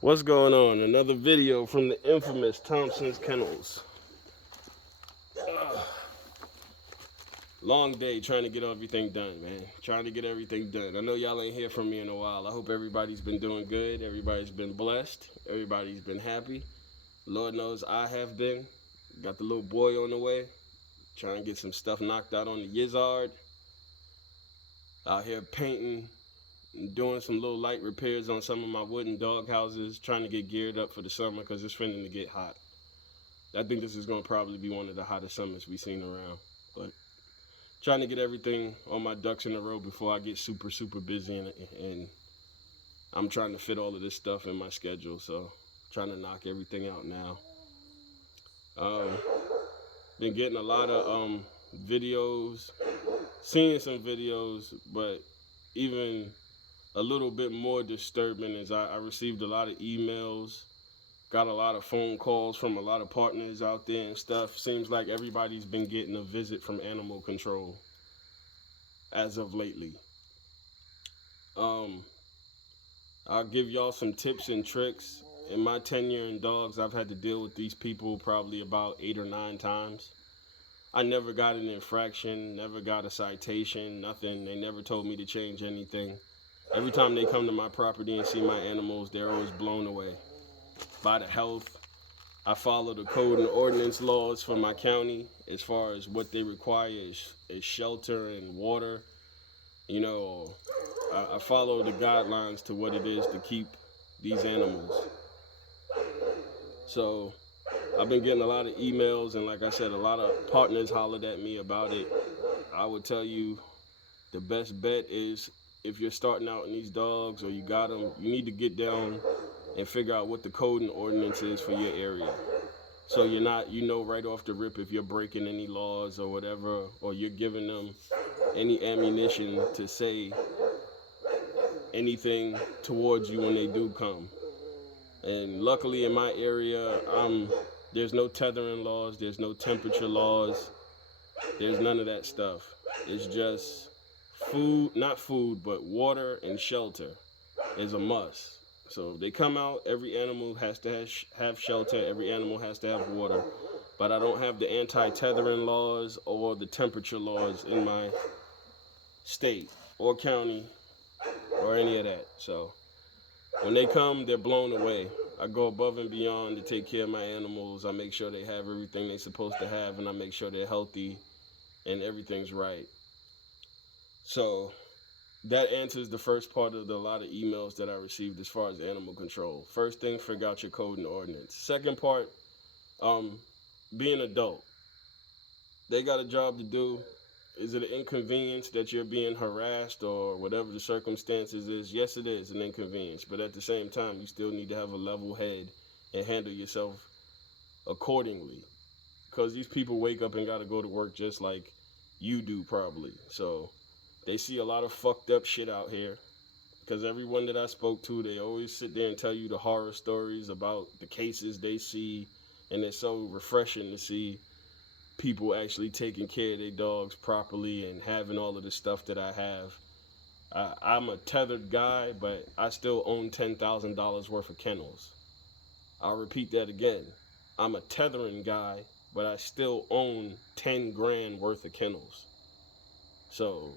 What's going on? Another video from the infamous Thompson'S Kennels. Long day trying to get everything done, man. Trying to get everything done. I know y'all ain't hear from me in a while. I hope everybody's been doing good. Everybody's been blessed. Everybody's been happy. Lord knows I have been. Got the little boy on the way. Trying to get some stuff knocked out on the Yizard. Out here painting and doing some little light repairs on some of my wooden dog houses. Trying to get geared up for the summer because it's finna to get hot. I think this is going to probably be one of the hottest summers we've seen around. But trying to get everything on my ducks in a row before I get super busy. And I'm trying to fit all of this stuff in my schedule. So trying to knock everything out now. Been getting a lot of videos, seeing some videos, but even a little bit more disturbing is I received a lot of emails. Got a lot of phone calls from a lot of partners out there and stuff. Seems like everybody's been getting a visit from animal control as of lately. I'll give y'all some tips and tricks. In my tenure in dogs, I've had to deal with these people probably about 8 or 9 times. I never got an infraction, never got a citation, nothing. They never told me to change anything. Every time they come to my property and see my animals, they're always blown away by the health. I follow the code and ordinance laws for my county as far as what they require is shelter and water. You know, I follow the guidelines to what it is to keep these animals. So I've been getting a lot of emails, and like I said, a lot of partners hollered at me about it. I would tell you the best bet is if you're starting out in these dogs or you got them, you need to get down and figure out what the code and ordinance is for your area. So you're not, right off the rip if you're breaking any laws or whatever, or you're giving them any ammunition to say anything towards you when they do come. And luckily in my area, there's no tethering laws, there's no temperature laws, there's none of that stuff. It's just food, not food, but water and shelter is a must. So they come out, every animal has to have shelter, every animal has to have water. But I don't have the anti-tethering laws or the temperature laws in my state or county or any of that. So when they come, they're blown away. I go above and beyond to take care of my animals. I make sure they have everything they're supposed to have, and I make sure they're healthy and everything's right. So that answers the first part of a lot of emails that I received as far as animal control. First thing, figure out your code and ordinance. Second part, be an adult. They got a job to do. Is it an inconvenience that you're being harassed or whatever the circumstances is? Yes, it is an inconvenience. But at the same time, you still need to have a level head and handle yourself accordingly. Because these people wake up and got to go to work just like you do probably. So they see a lot of fucked up shit out here. Because everyone that I spoke to, they always sit there and tell you the horror stories about the cases they see. And it's so refreshing to see people actually taking care of their dogs properly and having all of the stuff that I have. I'm a tethered guy, but I still own $10,000 worth of kennels. I'll repeat that again. I'm a tethering guy, but I still own 10 grand worth of kennels. So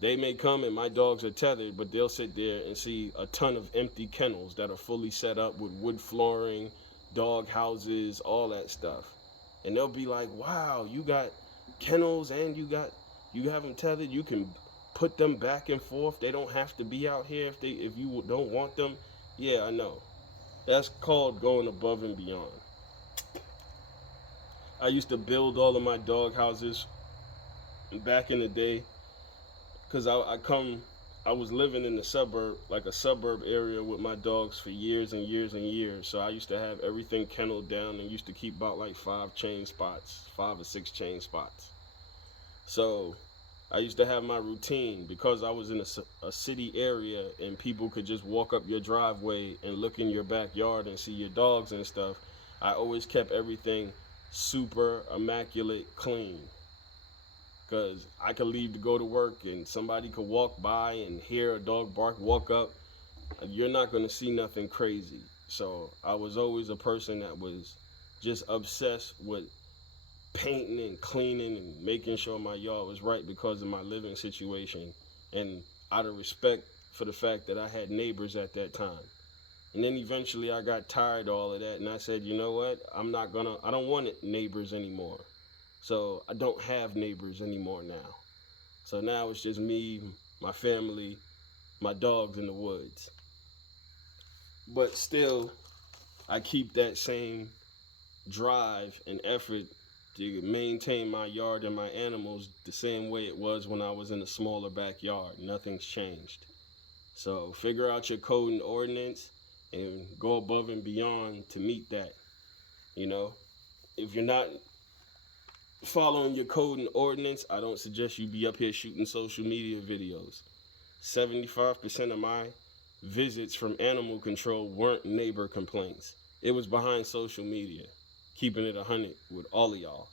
they may come and my dogs are tethered, but they'll sit there and see a ton of empty kennels that are fully set up with wood flooring, dog houses, all that stuff. And they'll be like, wow, you got kennels and you have them tethered. You can put them back and forth. They don't have to be out here if you don't want them. Yeah, I know. That's called going above and beyond. I used to build all of my dog houses back in the day because I was living in the suburb, like a suburb area with my dogs for years and years and years. So I used to have everything kenneled down and used to keep about like 5 or 6 chain spots. So I used to have my routine because I was in a city area and people could just walk up your driveway and look in your backyard and see your dogs and stuff. I always kept everything super immaculate clean. Because I could leave to go to work and somebody could walk by and hear a dog bark, walk up, you're not going to see nothing crazy. So I was always a person that was just obsessed with painting and cleaning and making sure my yard was right because of my living situation, and out of respect for the fact that I had neighbors at that time. And then eventually I got tired of all of that, and I said, you know what, I don't want neighbors anymore. So I don't have neighbors anymore now. So now it's just me, my family, my dogs in the woods. But still, I keep that same drive and effort to maintain my yard and my animals the same way it was when I was in a smaller backyard. Nothing's changed. So figure out your code and ordinance and go above and beyond to meet that. You know, if you're not following your code and ordinance, I don't suggest you be up here shooting social media videos. 75% of my visits from animal control weren't neighbor complaints. It was behind social media, keeping it 100 with all of y'all.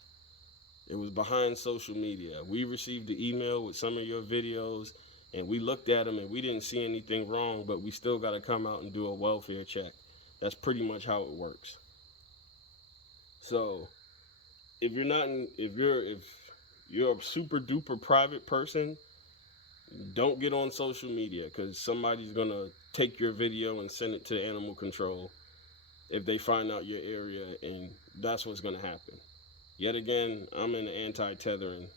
It was behind social media. We received the email with some of your videos, and we looked at them and we didn't see anything wrong, but we still got to come out and do a welfare check. That's pretty much how it works. So if you're a super duper private person, don't get on social media, because somebody's gonna take your video and send it to animal control if they find out your area, and that's what's gonna happen. Yet again, I'm in anti-tethering.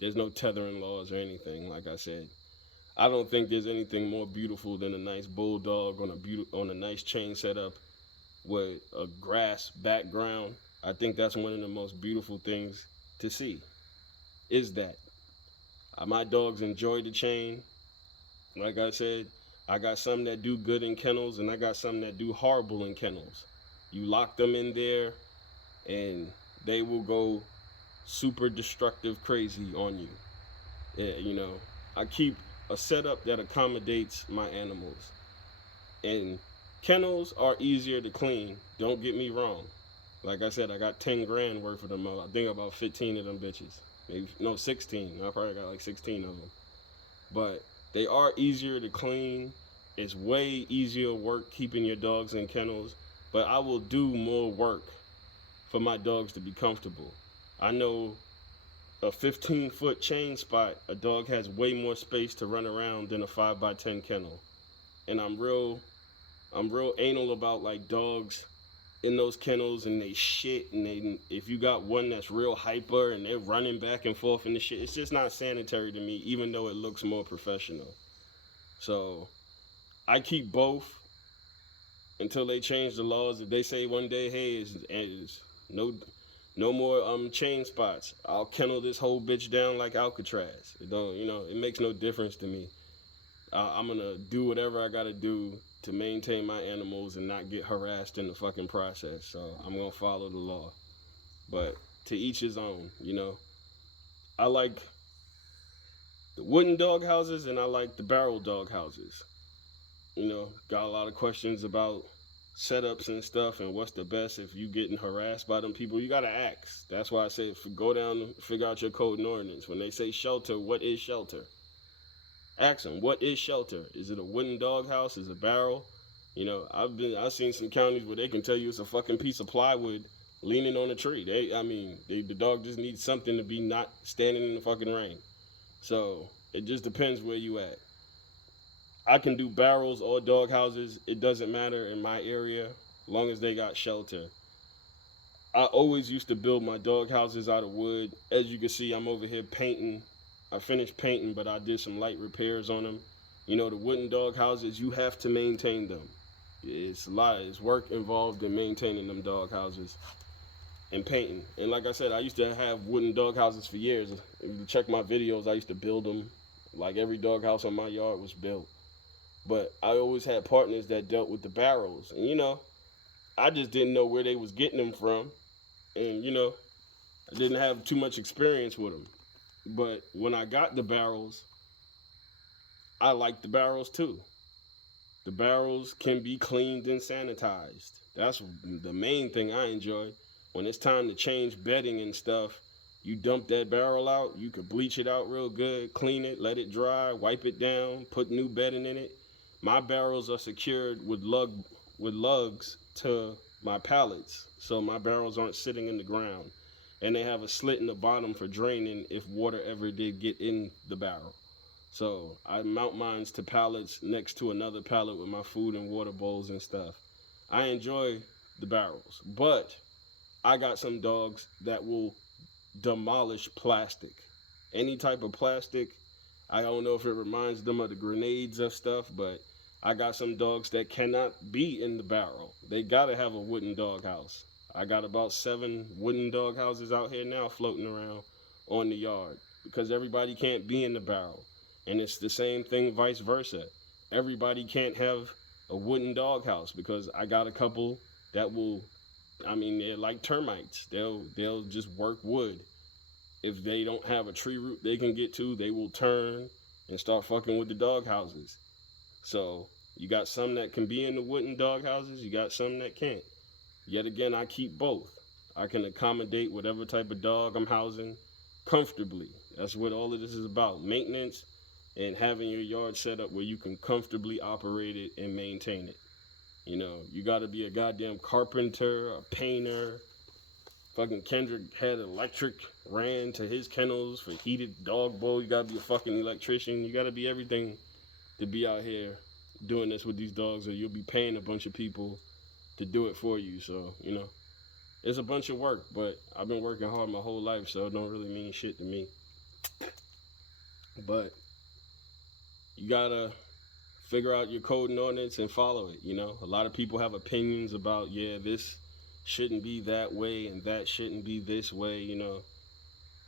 There's no tethering laws or anything. Like I said, I don't think there's anything more beautiful than a nice bulldog on a nice chain setup with a grass background. I think that's one of the most beautiful things to see. Is that my dogs enjoy the chain. Like I said, I got some that do good in kennels, and I got some that do horrible in kennels. You lock them in there, and they will go super destructive crazy on you. Yeah, you know, I keep a setup that accommodates my animals. And kennels are easier to clean, don't get me wrong. Like I said, I got 10 grand worth of them. I think about 15 of them bitches. Maybe, no, 16. I probably got like 16 of them. But they are easier to clean. It's way easier work keeping your dogs in kennels. But I will do more work for my dogs to be comfortable. I know a 15-foot chain spot, a dog has way more space to run around than a 5x10 kennel. And I'm real anal about like dogs in those kennels, and they shit, and if you got one that's real hyper and they're running back and forth in the shit, it's just not sanitary to me, even though it looks more professional. So I keep both until they change the laws. If they say one day, hey, it's no more chain spots, I'll kennel this whole bitch down like Alcatraz. It don't, it makes no difference to me. I'm gonna do whatever I gotta do to maintain my animals and not get harassed in the fucking process. So I'm gonna follow the law. But to each his own, I like the wooden dog houses and I like the barrel dog houses. Got a lot of questions about setups and stuff and what's the best if you getting harassed by them people. You gotta ask. That's why I said go down and figure out your code and ordinance. When they say shelter, what is shelter? Ask them, what is shelter? Is it a wooden dog house? Is it a barrel? I've seen some counties where they can tell you it's a fucking piece of plywood leaning on a tree. The dog just needs something to be not standing in the fucking rain. So it just depends where you at. I can do barrels or dog houses. It doesn't matter in my area, long as they got shelter. I always used to build my dog houses out of wood. As you can see, I'm over here painting. I finished painting, but I did some light repairs on them. The wooden dog houses, you have to maintain them. It's work involved in maintaining them dog houses and painting. And like I said, I used to have wooden dog houses for years. If you check my videos, I used to build them. Like every dog house on my yard was built. But I always had partners that dealt with the barrels. And I just didn't know where they was getting them from. And I didn't have too much experience with them. But when I got the barrels, I liked the barrels too. The barrels can be cleaned and sanitized. That's the main thing I enjoy. When it's time to change bedding and stuff, you dump that barrel out, you could bleach it out real good, clean it, let it dry, wipe it down, put new bedding in it. my barrels are secured with lugs to my pallets, so my barrels aren't sitting in the ground, and they have a slit in the bottom for draining if water ever did get in the barrel. So I mount mines to pallets next to another pallet with my food and water bowls and stuff. I enjoy the barrels, but I got some dogs that will demolish plastic. Any type of plastic. I don't know if it reminds them of the grenades or stuff, but I got some dogs that cannot be in the barrel. They gotta have a wooden dog house. I got about 7 wooden dog houses out here now floating around on the yard because everybody can't be in the barrel. And it's the same thing vice versa. Everybody can't have a wooden dog house because I got a couple that will, I mean, they're like termites. They'll just work wood. If they don't have a tree root they can get to, they will turn and start fucking with the dog houses. So you got some that can be in the wooden dog houses, you got some that can't. Yet again, I keep both. I can accommodate whatever type of dog I'm housing comfortably. That's what all of this is about. Maintenance and having your yard set up where you can comfortably operate it and maintain it. You know, you gotta be a goddamn carpenter, a painter. Fucking Kendrick had electric, ran to his kennels for heated dog bowl. You gotta be a fucking electrician. You gotta be everything to be out here doing this with these dogs, or you'll be paying a bunch of people to do it for you. So, you know, it's a bunch of work, but I've been working hard my whole life, so it don't really mean shit to me. But you gotta figure out your code and ordinance and follow it. You know, a lot of people have opinions about, yeah, this shouldn't be that way and that shouldn't be this way. You know,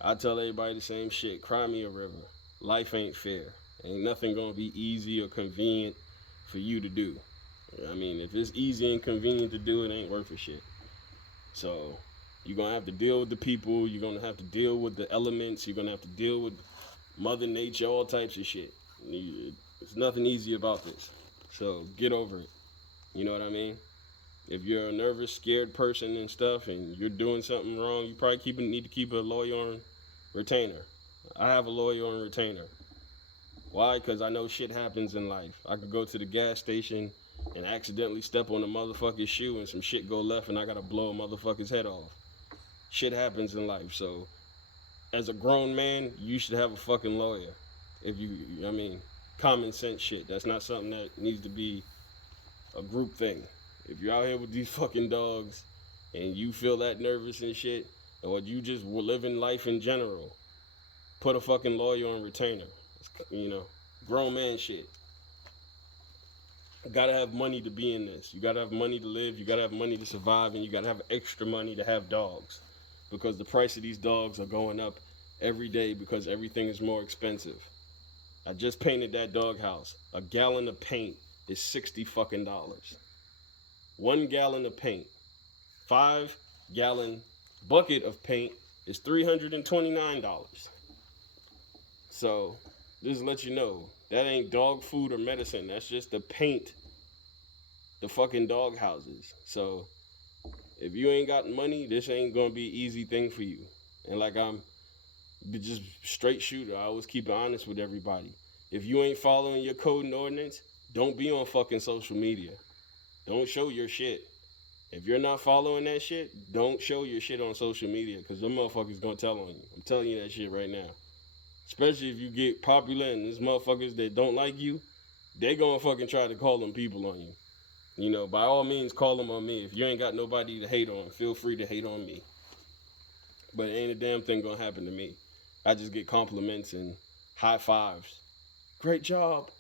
I tell everybody the same shit. Cry me a river. Life ain't fair. Ain't nothing gonna be easy or convenient for you to do. I mean, if it's easy and convenient to do, it ain't worth a shit. So you're gonna have to deal with the people. You're gonna have to deal with the elements. You're gonna have to deal with Mother Nature, all types of shit. There's nothing easy about this. So get over it. You know what I mean? If you're a nervous, scared person and stuff, and you're doing something wrong, you probably need to keep a lawyer on retainer. I have a lawyer on retainer. Why? Because I know shit happens in life. I could go to the gas station and accidentally step on a motherfucker's shoe and some shit go left and I gotta blow a motherfucker's head off. Shit happens in life. So as a grown man, you should have a fucking lawyer. If you, I mean, common sense shit. That's not something that needs to be a group thing. If you're out here with these fucking dogs and you feel that nervous and shit, or you just living life in general, put a fucking lawyer on retainer. You know, grown man shit. You gotta have money to be in this. You gotta have money to live. You gotta have money to survive, and you gotta have extra money to have dogs, because the price of these dogs are going up every day because everything is more expensive. I just painted that dog house. A gallon of paint is $60 fucking. 1 gallon of paint. 5-gallon bucket of paint is $329. So just let you know, that ain't dog food or medicine. That's just to paint the fucking dog houses. So if you ain't got money, this ain't gonna be an easy thing for you. And like I'm just straight shooter, I always keep it honest with everybody. If you ain't following your code and ordinance, don't be on fucking social media. Don't show your shit. If you're not following that shit, don't show your shit on social media, because them motherfuckers gonna tell on you. I'm telling you that shit right now. Especially if you get popular and there's motherfuckers that don't like you, they gonna fucking try to call them people on you. You know, by all means, call them on me. If you ain't got nobody to hate on, feel free to hate on me. But ain't a damn thing gonna happen to me. I just get compliments and high fives. Great job.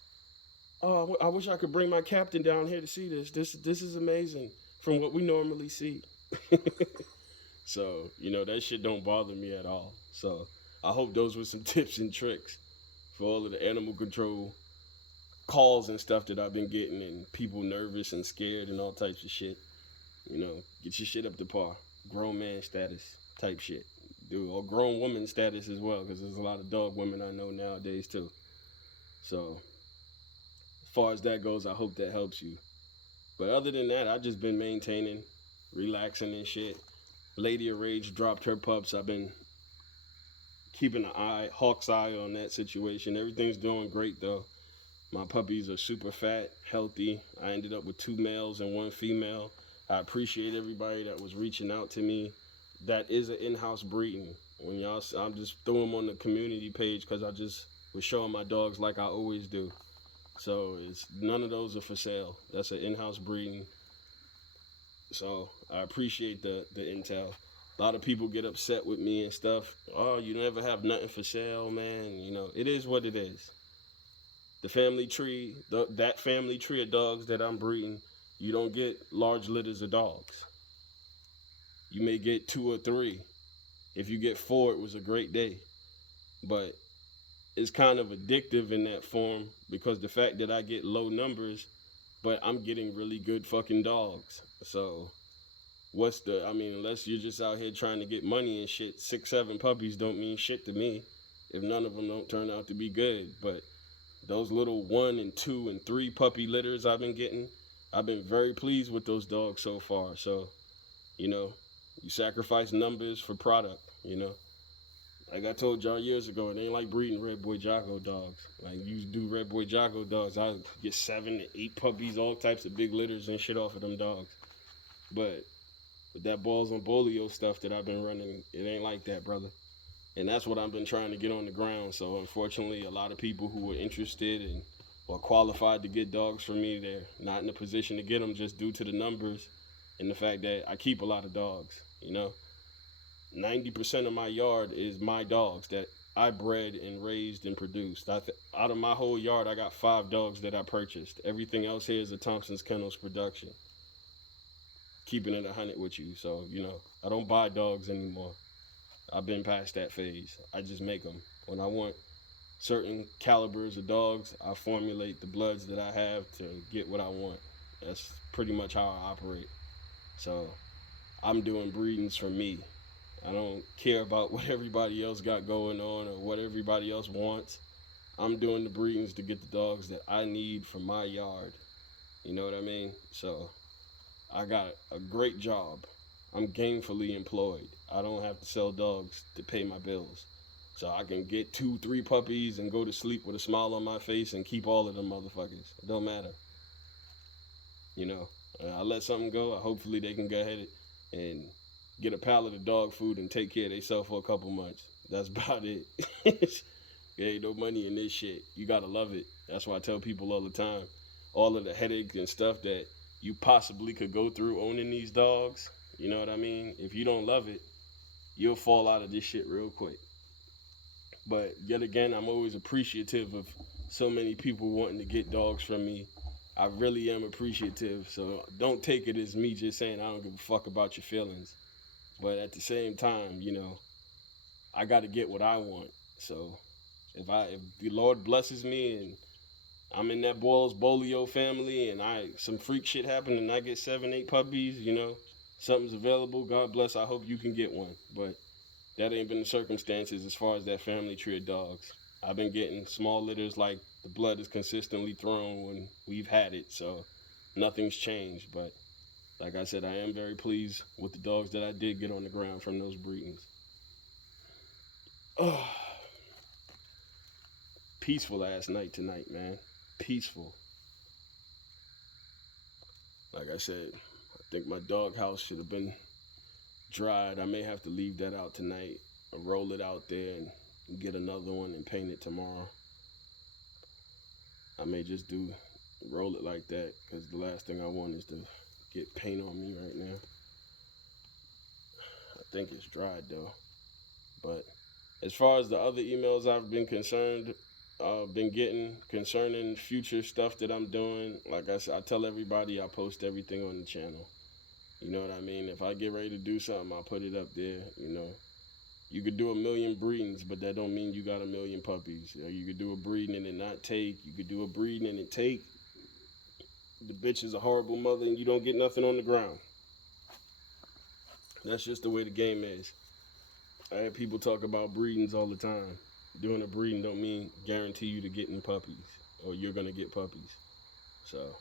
Oh, I wish I could bring my captain down here to see this. This is amazing from what we normally see. So, you know, that shit don't bother me at all. So I hope those were some tips and tricks for all of the animal control calls and stuff that I've been getting, and people nervous and scared and all types of shit. You know, get your shit up to par. Grown man status type shit. Or grown woman status as well, because there's a lot of dog women I know nowadays too. So as far as that goes, I hope that helps you. But other than that, I've just been maintaining, relaxing and shit. Lady of Rage dropped her pups. I've been keeping hawk's eye on that situation. Everything's doing great though. My puppies are super fat, healthy. I ended up with 2 males and 1 female. I appreciate everybody that was reaching out to me. That is an in-house breeding. When y'all, I'm just threw them on the community page because I just was showing my dogs like I always do. So it's none of those are for sale. That's an in-house breeding. So I appreciate the intel. A lot of people get upset with me and stuff. Oh, you never have nothing for sale, man. You know, it is what it is. The family tree, that family tree of dogs that I'm breeding, you don't get large litters of dogs. You may get 2 or 3. If you get 4, it was a great day. But it's kind of addictive in that form because the fact that I get low numbers, but I'm getting really good fucking dogs. So unless you're just out here trying to get money and shit, 6, 7 puppies don't mean shit to me if none of them don't turn out to be good. But those little 1 and 2 and 3 puppy litters I've been getting, I've been very pleased with those dogs so far. So, you sacrifice numbers for product, Like I told y'all years ago, it ain't like breeding Red Boy Jocko dogs. Like you do Red Boy Jocko dogs, I get 7 to 8 puppies, all types of big litters and shit off of them dogs. But with that balls on bolio stuff that I've been running, it ain't like that, brother. And that's what I've been trying to get on the ground. So unfortunately, a lot of people who were interested and or qualified to get dogs from me, they're not in a position to get them just due to the numbers and the fact that I keep a lot of dogs. 90% of my yard is my dogs that I bred and raised and produced. Out of my whole yard, I got 5 dogs that I purchased. Everything else here is a Thompson'S Kennels production. Keeping it 100 with you. So, I don't buy dogs anymore. I've been past that phase. I just make them. When I want certain calibers of dogs, I formulate the bloods that I have to get what I want. That's pretty much how I operate. So I'm doing breedings for me. I don't care about what everybody else got going on or what everybody else wants. I'm doing the breedings to get the dogs that I need for my yard. You know what I mean? So I got a great job. I'm gainfully employed. I don't have to sell dogs to pay my bills. So I can get 2, 3 puppies and go to sleep with a smile on my face and keep all of them motherfuckers. It don't matter. I let something go. Hopefully they can go ahead and get a pallet of dog food and take care of themselves for a couple months. That's about it. There ain't no money in this shit. You gotta love it. That's why I tell people all the time. All of the headaches and stuff that you possibly could go through owning these dogs, you know what I mean? If you don't love it, you'll fall out of this shit real quick. But yet again, I'm always appreciative of so many people wanting to get dogs from me. I really am appreciative. So don't take it as me just saying I don't give a fuck about your feelings. But at the same time, I got to get what I want. So if the Lord blesses me and I'm in that Boyle's Bolio family and some freak shit happened and I get 7, 8 puppies, something's available, God bless, I hope you can get one. But that ain't been the circumstances as far as that family tree of dogs. I've been getting small litters like the blood is consistently thrown when we've had it, so nothing's changed. But like I said, I am very pleased with the dogs that I did get on the ground from those breedings. Oh, peaceful last night tonight, man. Peaceful. Like I said, I think my doghouse should have been dried. I may have to leave that out tonight, or roll it out there and get another one and paint it tomorrow. I may just roll it like that because the last thing I want is to get paint on me right now. I think it's dried though. But as far as the other emails I've been getting concerning future stuff that I'm doing, like I said, I tell everybody I post everything on the channel. You know what I mean? If I get ready to do something, I'll put it up there, You could do 1 million breedings, but that don't mean you got 1 million puppies. You could do a breeding and it not take. You could do a breeding and it take. The bitch is a horrible mother and you don't get nothing on the ground. That's just the way the game is. I have people talk about breedings all the time. Doing a breeding don't mean guarantee you to getting puppies or you're going to get puppies. So,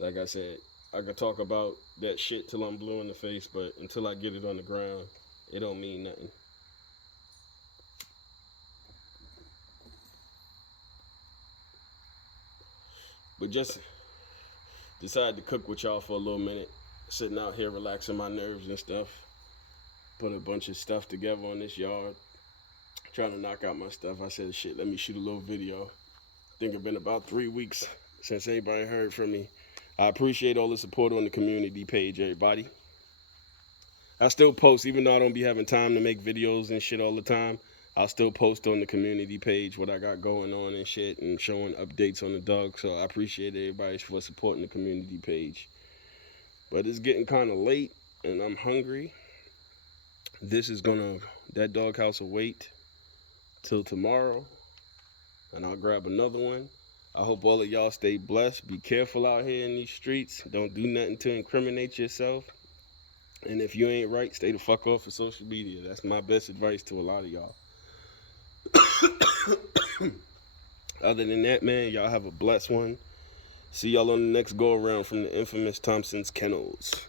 like I said, I could talk about that shit till I'm blue in the face, but until I get it on the ground, it don't mean nothing. But just decided to cook with y'all for a little minute. Sitting out here relaxing my nerves and stuff. Put a bunch of stuff together on this yard. Trying to knock out my stuff. I said, shit, let me shoot a little video. I think it's been about 3 weeks since anybody heard from me. I appreciate all the support on the community page, everybody. I still post, even though I don't be having time to make videos and shit all the time. I'll still post on the community page what I got going on and shit, and showing updates on the dog. So I appreciate everybody for supporting the community page. But it's getting kind of late, and I'm hungry. That doghouse will wait till tomorrow, and I'll grab another one. I hope all of y'all stay blessed. Be careful out here in these streets. Don't do nothing to incriminate yourself. And if you ain't right, stay the fuck off of social media. That's my best advice to a lot of y'all. Other than that, man, y'all have a blessed one. See y'all on the next go around from the infamous Thompson'S Kennels.